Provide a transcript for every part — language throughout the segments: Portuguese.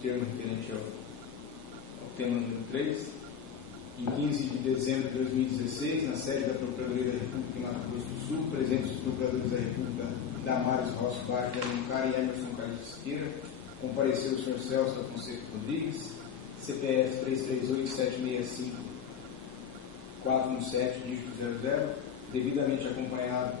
termo referente ao tema número 3. Em 15 de dezembro de 2016, na sede da Procuradoria da República em Mato Grosso do Sul, presentes os procuradores da República Damares Rossi Bach, Alencar e Emerson Carlos Siqueira, compareceu o senhor Celso da Fonseca Rodrigues, CPF 338-765-417, dígito 00, devidamente acompanhado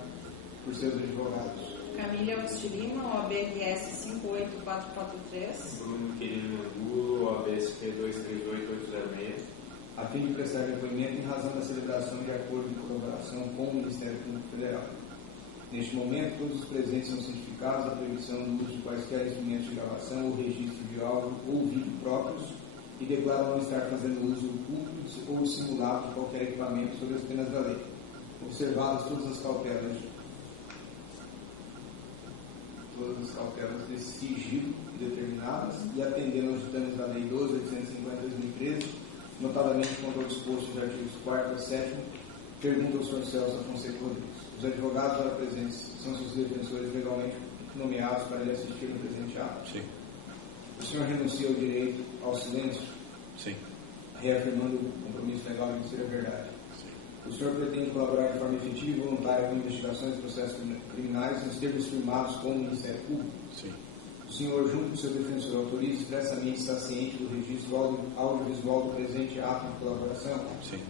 por seus advogados. Camila Augusto Lima, OAB-RS 58443. Bruno Quirino Angulo, OAB-SP 238806. A fim de prestar depoimento em razão da celebração de acordo de colaboração com o Ministério Público Federal. Neste momento, todos os presentes são cientificados da proibição do uso de quaisquer instrumentos de gravação ou registro de áudio ou vídeo próprios e declaram não estar fazendo uso público ou dissimulado de qualquer equipamento sob as penas da lei. Observadas todas as cautelas de sigilo determinadas e atendendo aos ditames da Lei 12.850/2013, notadamente quanto ao disposto dos artigos 4º a 7º, pergunta ao Sr. Celso da Fonseca Rodrigues. Os advogados ora presentes são seus defensores legalmente nomeados para lhe assistir no presente ato? Sim. O senhor renuncia ao direito ao silêncio? Sim. Reafirmando o compromisso legal de dizer a verdade? Sim. O senhor pretende colaborar de forma efetiva e voluntária com investigações e processos criminais nos termos firmados com o Ministério Público? Sim. O senhor, junto com o seu defensor, autoriza expressamente está ciente do registro audiovisual do presente ato de colaboração? Sim.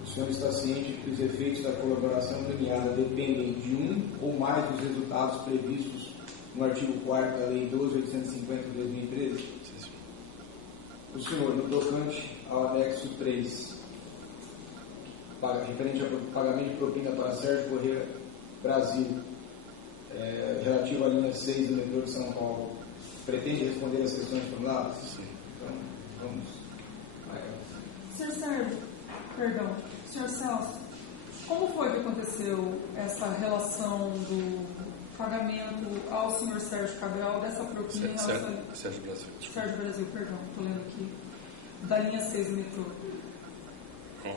O senhor está ciente que os efeitos da colaboração premiada dependem de um ou mais dos resultados previstos no artigo 4º da Lei 12.850/2013? Sim, sim. O senhor, no tocante ao anexo 3, referente ao pagamento de propina para Sérgio Corrêa Brasil, relativo à linha 6 do metrô de São Paulo, pretende responder às questões formuladas? Sim. Então, vamos. Senhor Celso, como foi que aconteceu essa relação do pagamento ao senhor Sérgio Cabral dessa propina em relação... Sérgio Brasil. Sérgio Brasil, perdão, estou lendo aqui, da linha 6 do metrô. Bom,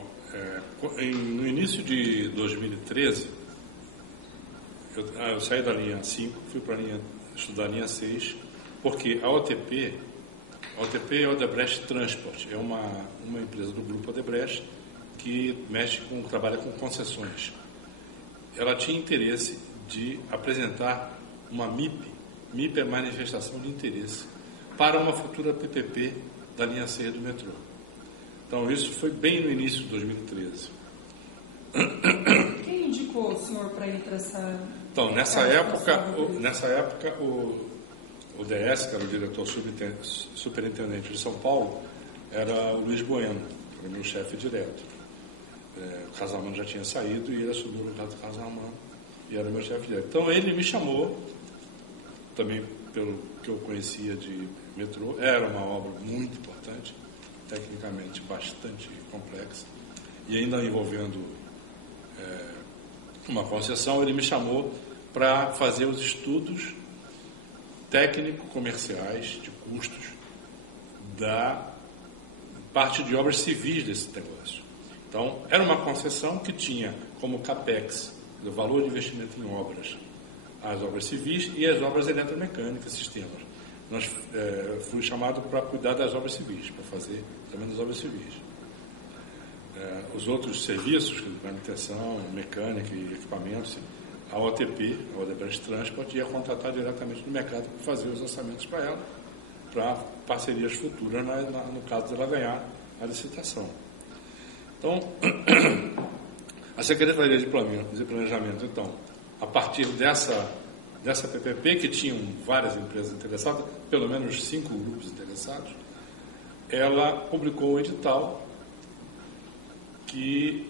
no início de 2013, eu saí da linha 5, fui para estudar a linha 6, porque a OTP é a Odebrecht Transport, é uma empresa do grupo Odebrecht que trabalha com concessões. Ela tinha interesse de apresentar uma MIP. MIP é manifestação de interesse para uma futura PPP da linha 6 do metrô. Então isso foi bem no início de 2013. Quem indicou o senhor para ir para essa... Então, nessa época o DS, que era o diretor superintendente de São Paulo, era o Luiz Bueno, que era meu chefe direto. O Casamano já tinha saído e ele assumiu o lugar do Casamano e era o meu chefe direto. Então ele me chamou, também pelo que eu conhecia de metrô, era uma obra muito importante, tecnicamente bastante complexa, e ainda envolvendo uma concessão. Ele me chamou para fazer os estudos técnico-comerciais de custos da parte de obras civis desse negócio. Então, era uma concessão que tinha como CAPEX, o valor de investimento em obras, as obras civis e as obras eletromecânicas, sistemas. Fui chamado para cuidar das obras civis, para fazer também das obras civis. Os outros serviços, manutenção, mecânica e equipamentos, a OTP, a Odebrecht Transport, ia contratar diretamente no mercado para fazer os orçamentos para ela, para parcerias futuras, no caso dela ganhar a licitação. Então, a Secretaria de Planejamento, então, a partir dessa PPP, que tinham várias empresas interessadas, pelo menos 5 grupos interessados, ela publicou um edital que,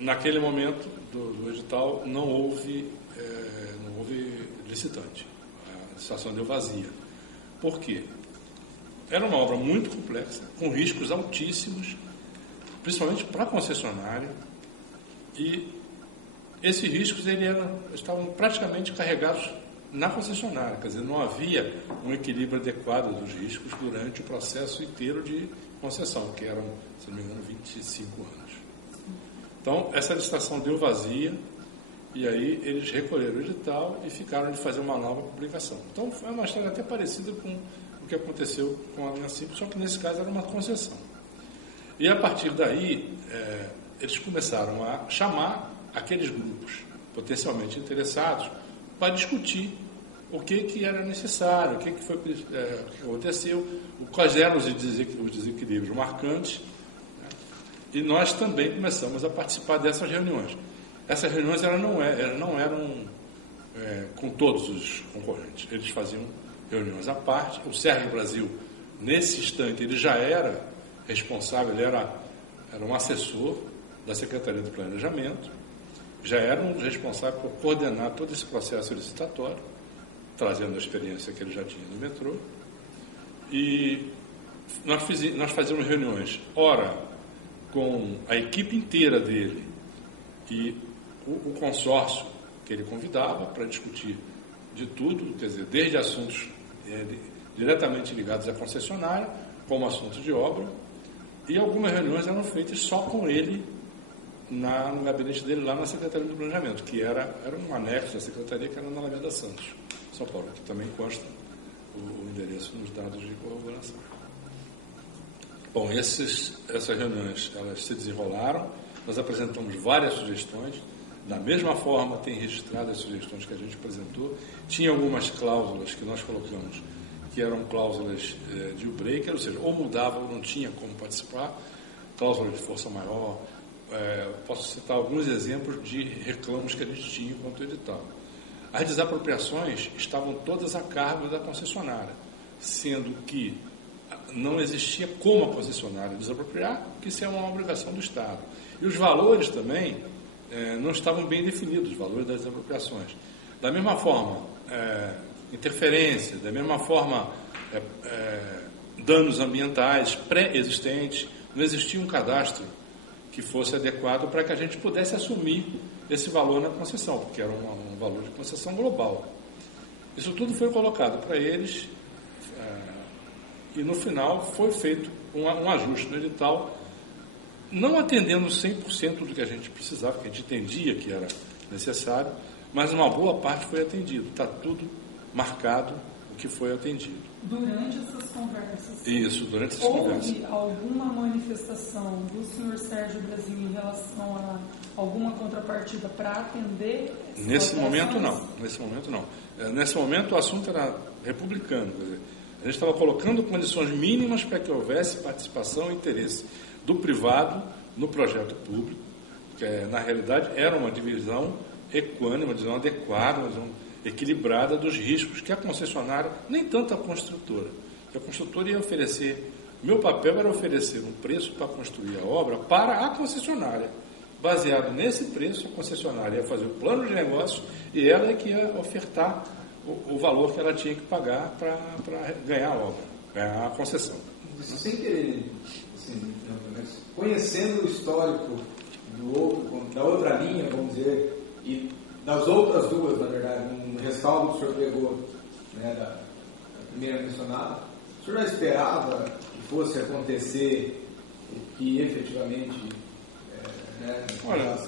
naquele momento do edital, não houve licitante. A licitação deu vazia. Por quê? Era uma obra muito complexa, com riscos altíssimos, principalmente para a concessionária, e esses riscos estavam praticamente carregados na concessionária, quer dizer, não havia um equilíbrio adequado dos riscos durante o processo inteiro de concessão, que eram, se não me engano, 25 anos. Então, essa licitação deu vazia, e aí eles recolheram o edital e ficaram de fazer uma nova publicação. Então, foi uma história até parecida com o que aconteceu com a linha simples, só que nesse caso era uma concessão. E a partir daí, eles começaram a chamar aqueles grupos potencialmente interessados para discutir o que era necessário, o que aconteceu, quais eram os desequilíbrios marcantes, né? E nós também começamos a participar dessas reuniões. Essas reuniões elas não eram com todos os concorrentes, eles faziam reuniões à parte. O Sérgio Brasil, nesse instante, ele já era responsável, ele era um assessor da Secretaria de Planejamento, já era um responsável por coordenar todo esse processo licitatório, trazendo a experiência que ele já tinha no metrô. E nós fazíamos reuniões, ora com a equipe inteira dele e o consórcio que ele convidava para discutir de tudo, quer dizer, desde assuntos diretamente ligados à concessionária, como assuntos de obra, e algumas reuniões eram feitas só com ele no gabinete dele, lá na Secretaria do Planejamento, que era um anexo da Secretaria, que era na Alameda Santos, São Paulo, que também consta o endereço nos dados de corroboração. Bom, essas reuniões, elas se desenrolaram, nós apresentamos várias sugestões, da mesma forma tem registrado as sugestões que a gente apresentou, tinha algumas cláusulas que nós colocamos, que eram cláusulas de breaker, ou seja, ou mudava ou não tinha como participar, cláusula de força maior. Posso citar alguns exemplos de reclamos que a gente tinha enquanto edital. As desapropriações estavam todas a cargo da concessionária, sendo que não existia como a concessionária desapropriar, porque isso é uma obrigação do Estado. E os valores também não estavam bem definidos, os valores das desapropriações. Da mesma forma, interferência, da mesma forma, danos ambientais pré-existentes, não existia um cadastro que fosse adequado para que a gente pudesse assumir esse valor na concessão, porque era um valor de concessão global. Isso tudo foi colocado para eles e no final foi feito um ajuste no edital, não atendendo 100% do que a gente precisava, que a gente entendia que era necessário, mas uma boa parte foi atendido. Está tudo marcado o que foi atendido. Durante essas conversas? Isso, durante essas conversas. Houve alguma manifestação do senhor Sérgio Brasil em relação a alguma contrapartida para atender? Nesse momento, não. Nesse momento, o assunto era republicano. Quer dizer, a gente estava colocando condições mínimas para que houvesse participação e interesse do privado no projeto público, que na realidade era uma divisão equânime, uma divisão adequada, uma divisão equilibrada dos riscos que a concessionária, nem tanto a construtora, que a construtora ia oferecer. Meu papel era oferecer um preço para construir a obra para a concessionária. Baseado nesse preço, a concessionária ia fazer o plano de negócio e ela é que ia ofertar o valor que ela tinha que pagar para ganhar a obra, ganhar a concessão. Sem querer, assim, conhecendo o histórico da outra linha, vamos dizer, e das outras duas, na verdade, no rescaldo que o senhor pegou, né, da primeira mencionada, o senhor já esperava que fosse acontecer o que efetivamente... Olha,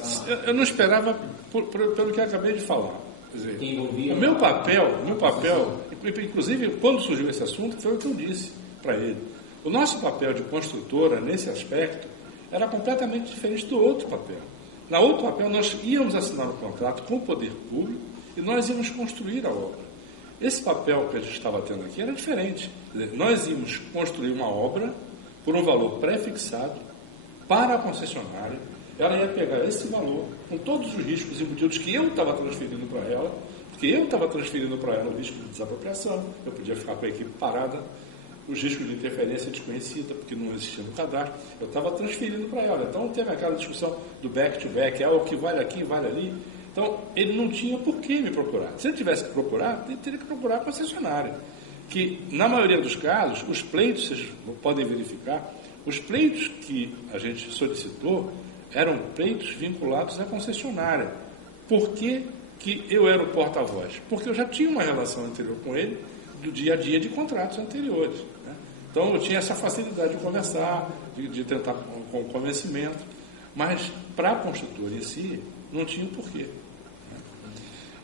eu não esperava pelo que eu acabei de falar. Quer dizer, o meu papel, inclusive quando surgiu esse assunto, foi o que eu disse para ele. O nosso papel de construtora, nesse aspecto, era completamente diferente do outro papel. Na outro papel, nós íamos assinar um contrato com o poder público e nós íamos construir a obra. Esse papel que a gente estava tendo aqui era diferente. Quer dizer, nós íamos construir uma obra por um valor pré-fixado para a concessionária. Ela ia pegar esse valor com todos os riscos embutidos que eu estava transferindo para ela, porque eu estava transferindo para ela o risco de desapropriação, eu podia ficar com a equipe parada, os riscos de interferência desconhecida, porque não existia no cadastro, eu estava transferindo para ela. Então teve aquela discussão do back-to-back, o que vale aqui, vale ali. Então ele não tinha por que me procurar. Se ele tivesse que procurar, ele teria que procurar a concessionária. Que na maioria dos casos, os pleitos, vocês podem verificar, os pleitos que a gente solicitou eram pleitos vinculados à concessionária. Por que eu era o porta-voz? Porque eu já tinha uma relação anterior com ele, do dia a dia de contratos anteriores. Né? Então, eu tinha essa facilidade de conversar, de tentar com convencimento, mas para a construtora em si, não tinha porquê. Né?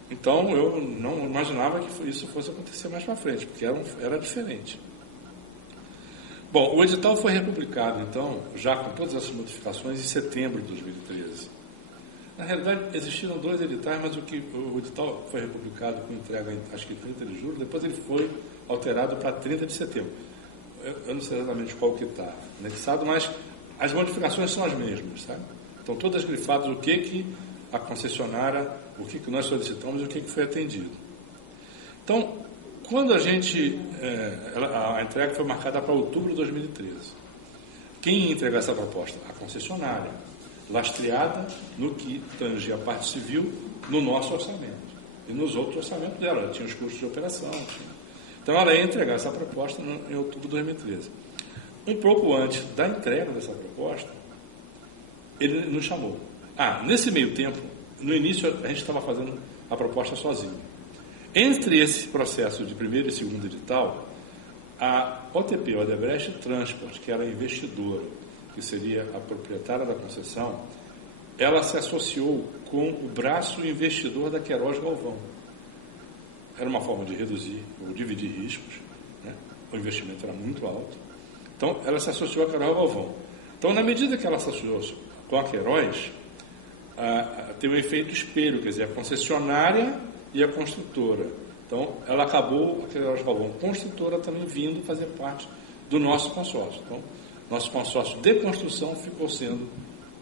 Então, eu não imaginava que isso fosse acontecer mais para frente, porque era diferente. Bom, o edital foi republicado, então, já com todas essas modificações, em setembro de 2013. Na realidade, existiram 2 editais, mas o edital foi republicado com entrega, acho que 30 de julho, depois ele foi alterado para 30 de setembro. Eu não sei exatamente qual que está anexado, mas as modificações são as mesmas, sabe? Estão todas grifadas o que a concessionária, o que nós solicitamos e o que foi atendido. Então, quando a entrega foi marcada para outubro de 2013. Quem ia entregar essa proposta? A concessionária, lastreada no que tangia a parte civil no nosso orçamento. E nos outros orçamentos dela, ela tinha os custos de operação. Então, ela ia entregar essa proposta em outubro de 2013. Um pouco antes da entrega dessa proposta, ele nos chamou. Nesse meio tempo, no início, a gente estava fazendo a proposta sozinho. Entre esse processo de primeiro e segundo edital, a OTP, Odebrecht Transport, que era a investidora, que seria a proprietária da concessão, ela se associou com o braço investidor da Queiroz Galvão. Era uma forma de reduzir ou dividir riscos, né? O investimento era muito alto. Então, ela se associou à Queiroz Galvão. Então, na medida que ela se associou com a Queiroz, tem um efeito espelho, quer dizer, a concessionária e a construtora. Então, ela acabou, a Queiroz Galvão construtora, também vindo fazer parte do nosso consórcio. Então, nosso consórcio de construção ficou sendo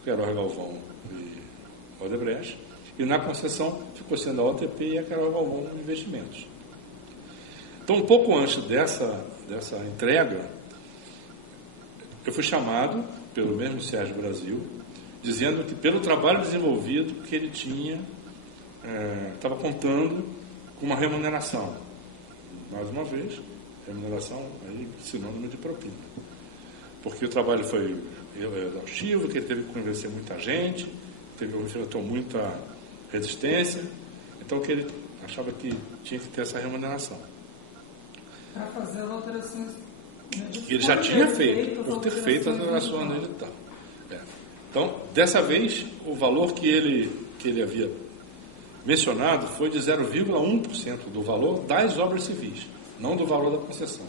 Queiroz Galvão e Odebrecht, e na concessão ficou sendo a OTP e a Queiroz Galvão no investimentos. Então, um pouco antes dessa entrega, eu fui chamado pelo mesmo Sérgio Brasil, dizendo que pelo trabalho desenvolvido que ele tinha, estava contando com uma remuneração. Mais uma vez, remuneração aí sinônimo de propina. Porque o trabalho foi exaustivo, que ele teve que convencer muita gente, enfrentou muita resistência, então que ele achava que tinha que ter essa remuneração. Para fazer as alterações. Ele já tinha feito, por ter feito as alterações no edital. Então, dessa vez, o valor que ele havia mencionado foi de 0,1% do valor das obras civis, não do valor da concessão.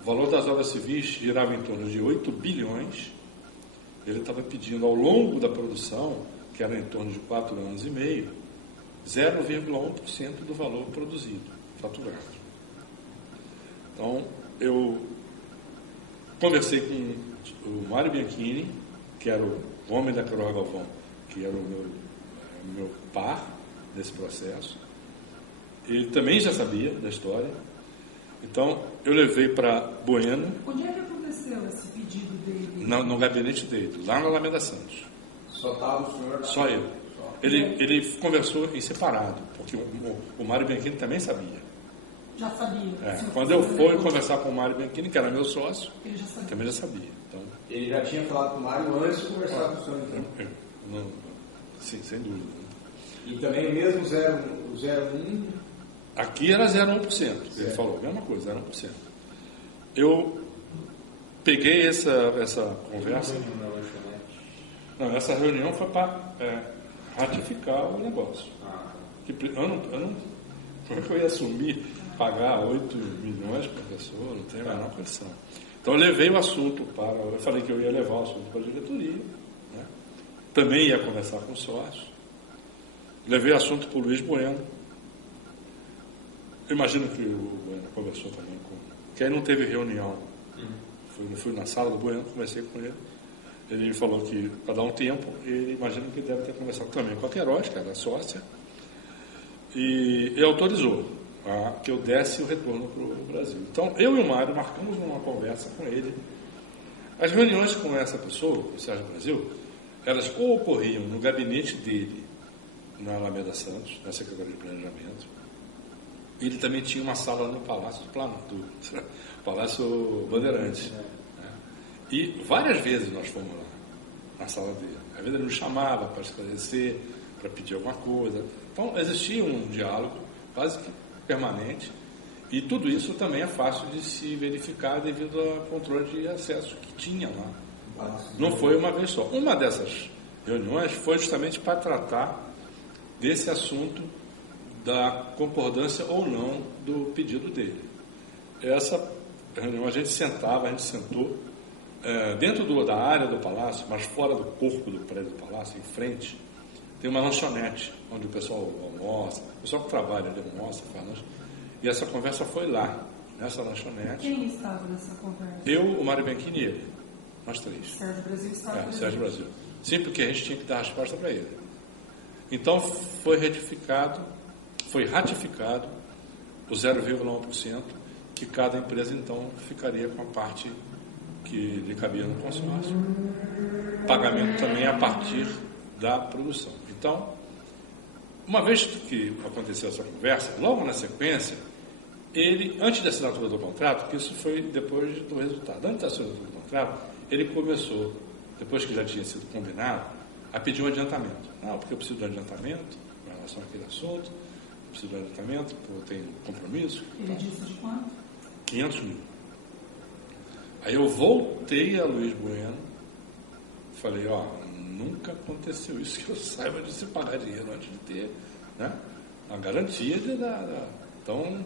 O valor das obras civis girava em torno de 8 bilhões. Ele estava pedindo, ao longo da produção, que era em torno de 4 anos e meio, 0,1% do valor produzido, faturado. Então, eu conversei com o Mário Bianchini, que era o homem da Queiroz Galvão, que era o meu par nesse processo. Ele também já sabia da história. Então, eu levei para Bueno. Onde é que aconteceu esse pedido dele? No gabinete dele, lá na Alameda Santos. Só estava o senhor? Só ele. Ele conversou em separado, porque o Mário Bianchini também sabia. Já sabia. Quando eu fui conversar com o Mário Bianchini, que era meu sócio, ele já sabia. Também já sabia. Então, ele já tinha falado com o Mário antes de conversar com o senhor, então? Sim, sem dúvida. E também mesmo 0,1%? Aqui era 0,1%. Ele falou a mesma coisa, 0,1%. Eu peguei essa conversa. Não, essa reunião foi para ratificar o negócio. Eu não, como é que eu ia assumir pagar 8 milhões para a pessoa? Não tenho a menor condição. Então eu levei o assunto eu falei que eu ia levar o assunto para a diretoria, né? Também ia conversar com o sócio. Levei o assunto para o Luiz Bueno. Eu imagino que o Bueno conversou também com... Que aí não teve reunião. Fui na sala do Bueno, conversei com ele. Ele falou que, para dar um tempo, ele imagina que deve ter conversado também com a Queiroz, que era sócia, e autorizou que eu desse o retorno para o Brasil. Então, eu e o Mário marcamos uma conversa com ele. As reuniões com essa pessoa, o Sérgio Brasil, elas ou ocorriam no gabinete dele, na Alameda Santos, na Secretaria de Planejamento. Ele também tinha uma sala no Palácio do Planalto, Palácio Bandeirantes. E várias vezes nós fomos lá, na sala dele. Às vezes ele nos chamava para esclarecer, para pedir alguma coisa. Então, existia um diálogo quase que permanente. E tudo isso também é fácil de se verificar devido ao controle de acesso que tinha lá. Não foi uma vez só. Uma dessas reuniões foi justamente para tratar desse assunto da concordância ou não do pedido dele. Essa reunião, a gente sentou dentro da área do palácio, mas fora do corpo do prédio do palácio, em frente, tem uma lanchonete, onde o pessoal almoça, o pessoal que trabalha ali almoça, faz lanche. E essa conversa foi lá, nessa lanchonete. Quem estava nessa conversa? Eu, o Mário Bianchini e ele, nós três. Sérgio Brasil estava presente. Sérgio Brasil. Sim, porque a gente tinha que dar a resposta para ele. Então, foi ratificado o 0,1%, que cada empresa, então, ficaria com a parte que lhe cabia no consórcio. Pagamento também a partir da produção. Então, uma vez que aconteceu essa conversa, logo na sequência, ele, antes da assinatura do contrato, que isso foi depois do resultado, antes da assinatura do contrato, ele começou, depois que já tinha sido combinado, a pedir um adiantamento. Não, porque eu preciso de um adiantamento em relação àquele assunto, eu preciso de um adiantamento, porque eu tenho compromisso. Ele disse de quanto? 500 mil. Aí eu voltei a Luiz Bueno, falei, nunca aconteceu isso que eu saiba de se pagar dinheiro antes de ter, né, a garantia Então,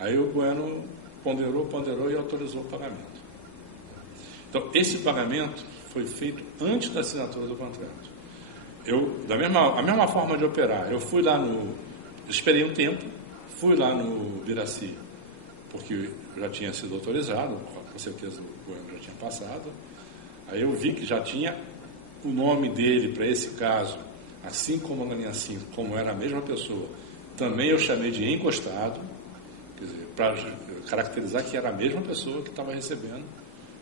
aí o Bueno ponderou e autorizou o pagamento. Então, esse pagamento foi feito antes da assinatura do contrato. A mesma forma de operar, eu fui lá esperei um tempo, fui lá no Biraci, porque já tinha sido autorizado, com certeza o Bueno já tinha passado. Aí eu vi que já tinha o nome dele para esse caso, assim como na linha 5, como era a mesma pessoa, também eu chamei de encostado, quer dizer, para caracterizar que era a mesma pessoa que estava recebendo,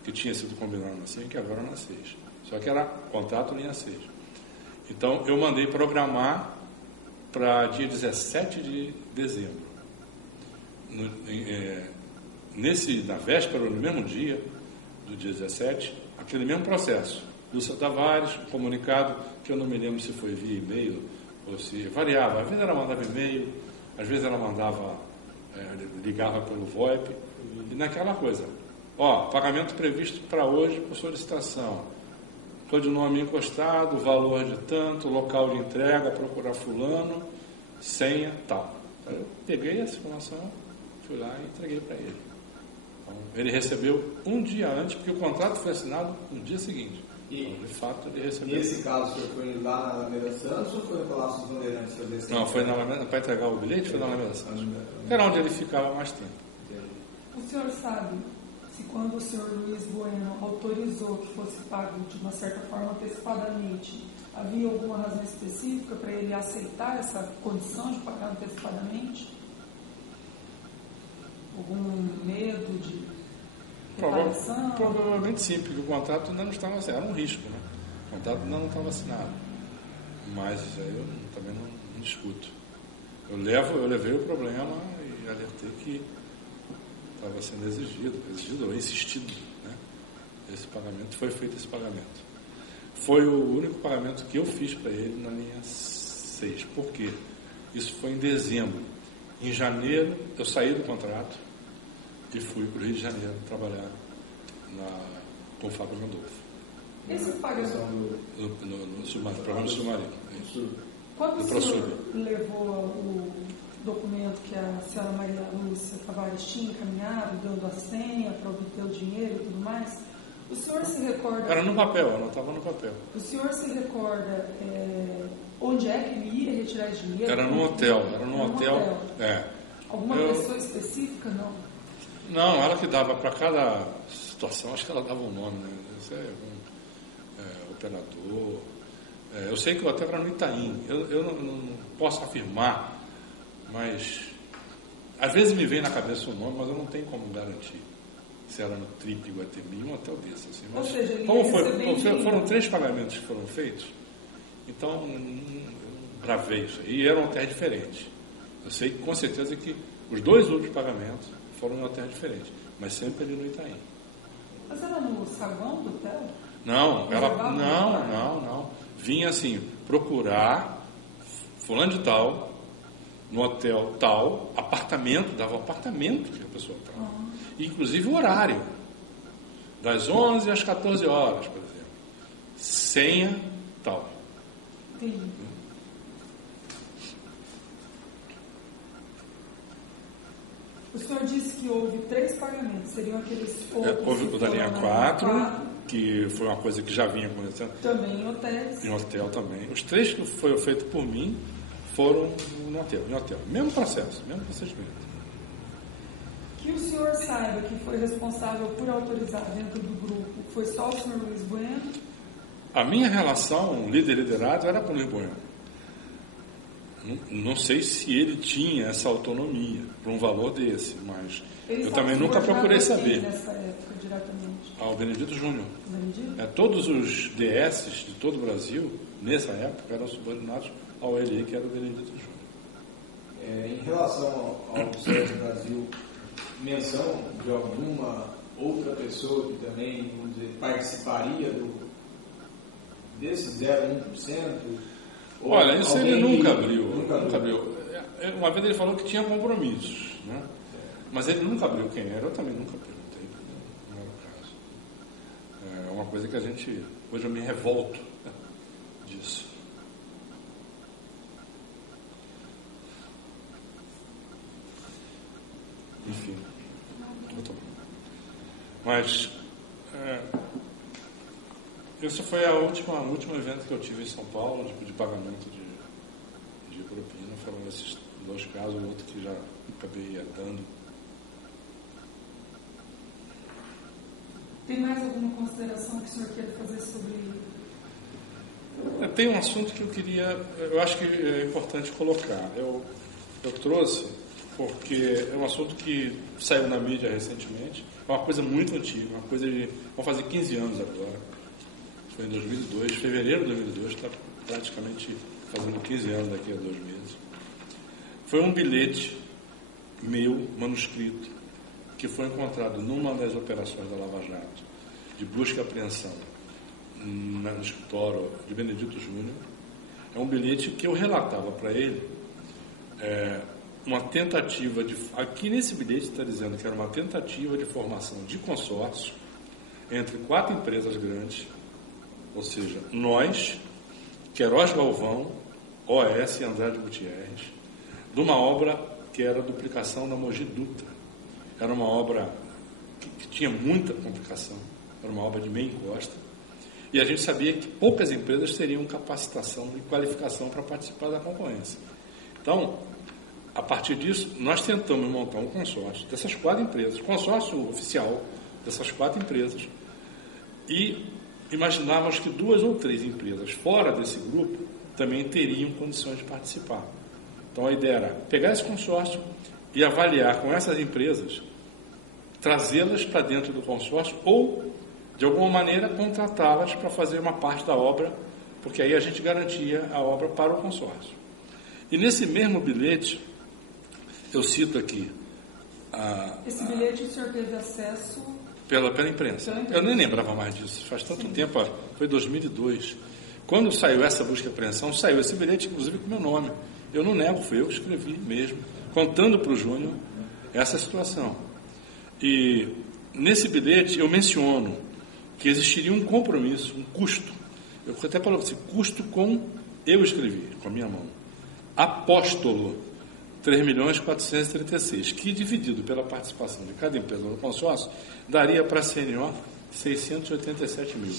que tinha sido combinado na 5 e agora na 6. Só que era contrato linha 6. Então, eu mandei programar para dia 17 de dezembro. Na véspera, no mesmo dia, do dia 17, aquele mesmo processo. Lúcia Tavares, um comunicado que eu não me lembro se foi via e-mail ou se variava. Às vezes ela mandava e-mail, às vezes ela ligava pelo VoIP, e naquela coisa. Pagamento previsto para hoje por solicitação. Codinome encostado, valor de tanto, local de entrega, procurar fulano, senha, tal. Aí eu peguei essa informação, fui lá e entreguei para ele. Então, ele recebeu um dia antes, porque o contrato foi assinado no dia seguinte. Então, de fato, ele recebeu. Nesse caso, o senhor foi lá na Alameda Santos ou foi no Palácio dos Bandeirantes fazer esse Não, foi na Alameda, para entregar o bilhete, foi na Alameda Santos. Era onde ele ficava mais tempo. O senhor sabe se quando o senhor Luiz Bueno autorizou que fosse pago de uma certa forma antecipadamente, havia alguma razão específica para ele aceitar essa condição de pagar antecipadamente? Algum medo de reparação? Provavelmente sim, porque o contrato ainda não estava assinado. Era um risco, né? O contrato ainda não estava assinado. Mas isso aí eu também não discuto. Eu levei o problema e alertei que estava sendo exigido ou insistido, né? Esse pagamento, foi feito esse pagamento. Foi o único pagamento que eu fiz para ele na linha 6. Por quê? Isso foi em dezembro. Em janeiro, eu saí do contrato e fui para o Rio de Janeiro trabalhar com o Fábio Gandolfo. Esse pagamento No programa do submarino. Quando o senhor levou o documento que a senhora Maria Lúcia Tavares tinha encaminhado, dando a senha para obter o dinheiro e tudo mais, o senhor se recorda... Era no papel, ela estava no papel. O senhor se recorda onde é que ele ia retirar esse dinheiro? Era num hotel. Alguma pessoa específica, não? Não, ela que dava para cada situação, acho que ela dava um nome, né? Esse é um operador. Eu sei que o hotel era no Itaim. Eu não posso afirmar, mas às vezes me vem na cabeça o nome, mas eu não tenho como garantir se era no Trip Iguatemi, um hotel desse. Assim. Mas, ou seja, foram 3 pagamentos que foram feitos, então eu gravei isso aí. E eram hotéis diferentes. Eu sei com certeza que os 2 últimos pagamentos foram em hotéis diferentes, mas sempre ali no Itaim. Mas era no saguão do hotel? Não, não. Vinha assim, procurar fulano de tal, no hotel tal, apartamento, dava apartamento que a pessoa estava. Inclusive o horário, das 11 às 14 horas, por exemplo. Senha tal. Entendi. O senhor disse que houve 3 pagamentos, seriam aqueles outros? Houve o da linha 4, que foi uma coisa que já vinha acontecendo. Também em hotéis. Em hotel também. Os 3 que foram feitos por mim foram no hotel. Mesmo processo, mesmo procedimento. Que o senhor saiba que foi responsável por autorizar dentro do grupo foi só o senhor Luiz Bueno? A minha relação líder-liderado era com o Luiz Bueno. Não sei se ele tinha essa autonomia para um valor desse, mas eu também nunca procurei saber. Nessa época, diretamente? Ao Benedito Júnior. Benedito? Todos os DS de todo o Brasil, nessa época, eram subordinados ao LE, que era o Benedito Júnior. Em relação ao CS Brasil, menção de alguma outra pessoa que também, vamos dizer, participaria desse 0,1%? Olha, isso ele nunca abriu. Uma vez ele falou que tinha compromissos, né? Mas ele nunca abriu quem era, eu também nunca perguntei, não era o caso. É uma coisa que hoje eu me revolto disso. Enfim, mas esse foi o último evento que eu tive em São Paulo de pagamento de propina. Foram esses 2 casos, o outro que já acabei dando. Tem mais alguma consideração que o senhor queira fazer sobre Tem um assunto que eu acho que é importante colocar. Eu trouxe porque é um assunto que saiu na mídia recentemente, é uma coisa muito antiga, uma coisa de... vamos fazer 15 anos agora. Foi em 2002, fevereiro de 2002, está praticamente fazendo 15 anos daqui a 2 meses. Foi um bilhete meu, manuscrito, que foi encontrado numa das operações da Lava Jato, de busca e apreensão, no escritório de Benedito Júnior. É um bilhete que eu relatava para ele uma tentativa de... Aqui nesse bilhete está dizendo que era uma tentativa de formação de consórcio entre 4 empresas grandes, ou seja, nós, Queiroz Galvão, OS e Andrade Gutierrez, de uma obra que era a duplicação da Mogi Dutra. Era uma obra que tinha muita complicação, era uma obra de meia encosta, e a gente sabia que poucas empresas teriam capacitação e qualificação para participar da concorrência. Então, a partir disso, nós tentamos montar um consórcio dessas 4 empresas, consórcio oficial dessas 4 empresas, e imaginávamos que 2 ou 3 empresas fora desse grupo também teriam condições de participar. Então a ideia era pegar esse consórcio e avaliar com essas empresas, trazê-las para dentro do consórcio ou, de alguma maneira, contratá-las para fazer uma parte da obra, porque aí a gente garantia a obra para o consórcio. E nesse mesmo bilhete, eu cito aqui... Esse bilhete o senhor teve acesso... Pela imprensa. Eu nem lembrava mais disso, faz tanto tempo, foi 2002. Quando saiu essa busca e apreensão, saiu esse bilhete, inclusive, com meu nome. Eu não nego, fui eu que escrevi mesmo, contando para o Júnior essa situação. E nesse bilhete eu menciono que existiria um compromisso, um custo. Eu até falo assim, custo eu escrevi, com a minha mão. Apóstolo, 3.436.000, que dividido pela participação de cada empresa no consórcio, daria para a CNO 687 mil.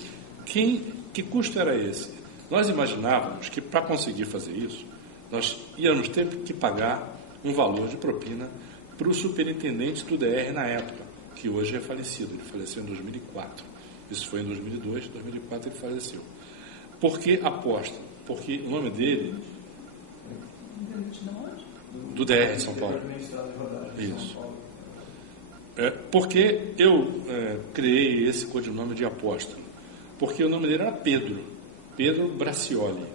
Que custo era esse? Nós imaginávamos que para conseguir fazer isso, nós íamos ter que pagar um valor de propina para o superintendente do DR na época, que hoje é falecido, ele faleceu em 2004. Isso foi em 2002, em 2004 ele faleceu. Por que aposta? Porque o nome dele... Do DR de São Paulo. Isso. Porque eu criei esse codinome de apóstolo? Porque o nome dele era Pedro Bracioli.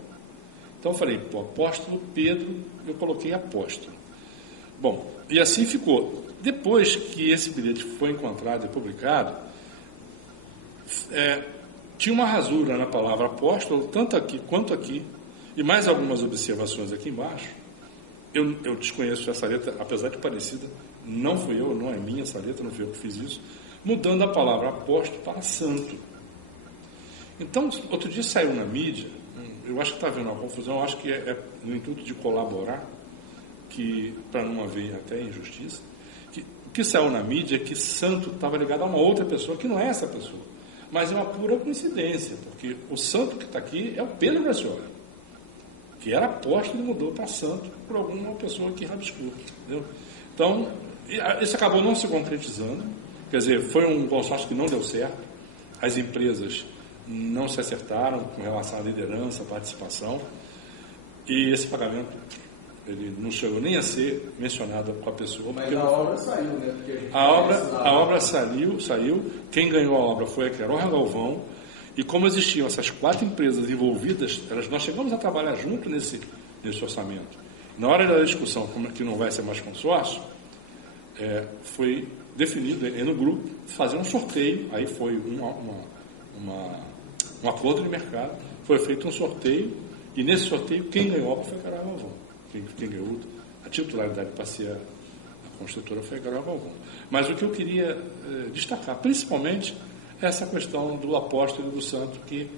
Então eu falei, apóstolo Pedro, eu coloquei apóstolo. Bom, e assim ficou. Depois que esse bilhete foi encontrado e publicado, tinha uma rasura na palavra apóstolo, tanto aqui quanto aqui, e mais algumas observações aqui embaixo. Eu desconheço essa letra, apesar de parecida, não fui eu, não é minha essa letra, não fui eu que fiz isso, mudando a palavra apóstolo para santo. Então, outro dia saiu na mídia, eu acho que está havendo uma confusão, eu acho que no intuito de colaborar, que para não haver até injustiça, que O que saiu na mídia é que Santo estava ligado a uma outra pessoa que não é essa pessoa. Mas é uma pura coincidência, porque o Santo que está aqui é o Pedro Gracioli, que era apóstolo e mudou para Santo por alguma pessoa que rabiscou. Entendeu? Então, isso acabou não se concretizando, quer dizer, foi um consórcio que não deu certo, as empresas não se acertaram com relação à liderança, à participação, e esse pagamento ele não chegou nem a ser mencionado com a pessoa. Mas a obra saiu, né? A obra saiu. Quem ganhou a obra foi a Queiroz Galvão. E como existiam essas 4 empresas envolvidas, nós chegamos a trabalhar junto nesse orçamento. Na hora da discussão, como que não vai ser mais consórcio, foi definido no grupo fazer um sorteio. Aí foi um acordo de mercado. Foi feito um sorteio. E nesse sorteio, quem ganhou a obra foi a Queiroz Galvão. Quem ganhou a titularidade para ser a construtora foi a Queiroz Galvão. Mas o que eu queria destacar, principalmente, é essa questão do apóstolo e do santo, que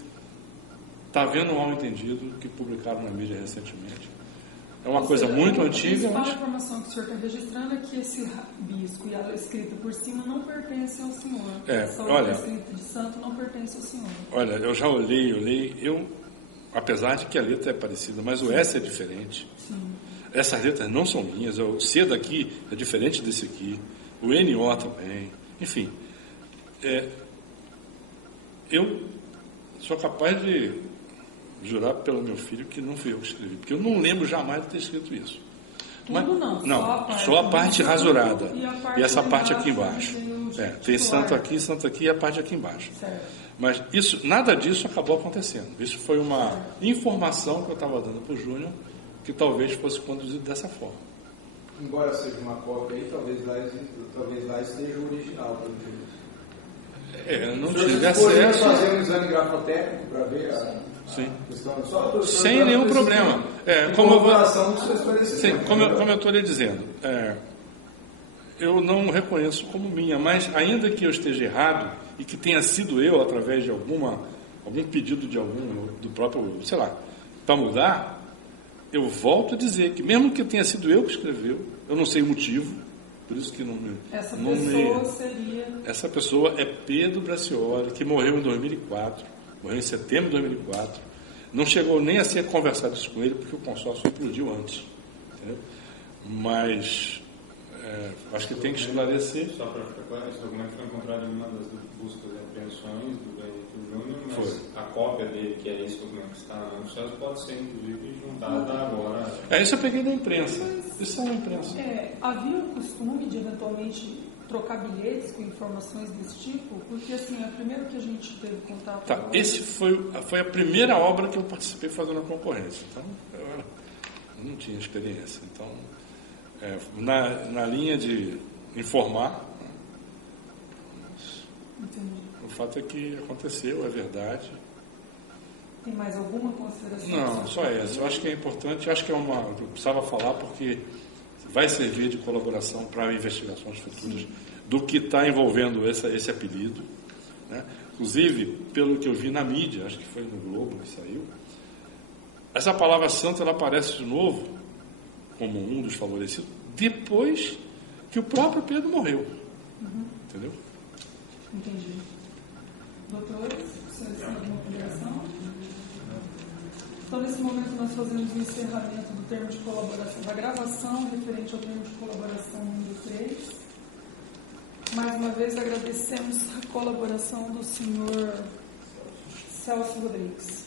está havendo um mal-entendido que publicaram na mídia recentemente. É uma coisa muito antiga. A principal informação que o senhor está registrando é que esse rabisco e a escrita por cima não pertencem ao senhor. A escrita de santo não pertence ao senhor. Olha, eu já olhei, apesar de que a letra é parecida, mas o S é diferente. Sim. Essas letras não são minhas. O C daqui é diferente desse aqui. O NO também. Enfim, eu sou capaz de jurar pelo meu filho que não fui eu que escrevi, porque eu não lembro jamais de ter escrito isso. Tudo não, só a parte rasurada. E essa parte aqui embaixo. Tem santo aqui e a parte aqui embaixo. Certo. Mas nada disso acabou acontecendo. Isso foi uma informação que eu estava dando para o Júnior, que talvez fosse conduzido dessa forma. Embora seja uma cópia aí, talvez lá esteja o original. Não tive acesso. Fazer um exame grafotécnico para ver a questão. Sem nenhum problema. Como eu estou lhe dizendo, eu não reconheço como minha, mas ainda que eu esteja errado e que tenha sido eu, através de algum pedido do próprio, sei lá, para mudar, eu volto a dizer que mesmo que tenha sido eu que escreveu, eu não sei o motivo, por isso que não me... Essa pessoa é Pedro Gracioli, que morreu em 2004, morreu em setembro de 2004, não chegou nem a ser conversado isso com ele, porque o consórcio explodiu antes, entendeu? Mas... acho que tem que esclarecer. Só para ficar claro, esse documento foi encontrado em uma das buscas e apreensões do Benito Júnior, mas a cópia dele, que é esse documento que está no processo, pode ser inclusive juntada agora. Isso eu peguei da imprensa. Isso é da imprensa. Havia o costume de eventualmente trocar bilhetes com informações desse tipo? Porque assim, a primeira que a gente teve contato... Esse foi a primeira obra que eu participei fazendo a concorrência. Então, eu não tinha experiência. Então... na linha de informar. Entendi. O fato é que aconteceu, é verdade. Tem mais alguma consideração? Não, só essa. Eu acho que é importante, eu precisava falar porque vai servir de colaboração para investigações futuras do que está envolvendo esse apelido. Né? Inclusive, pelo que eu vi na mídia, acho que foi no Globo que saiu, essa palavra santo ela aparece de novo como um dos favorecidos, depois que o próprio Pedro morreu. Entendeu? Entendi. Doutores, vocês têm alguma ponderação? Então, nesse momento, nós fazemos o encerramento do termo de colaboração, da gravação referente ao termo de colaboração número 3. Mais uma vez, agradecemos a colaboração do senhor Celso Rodrigues.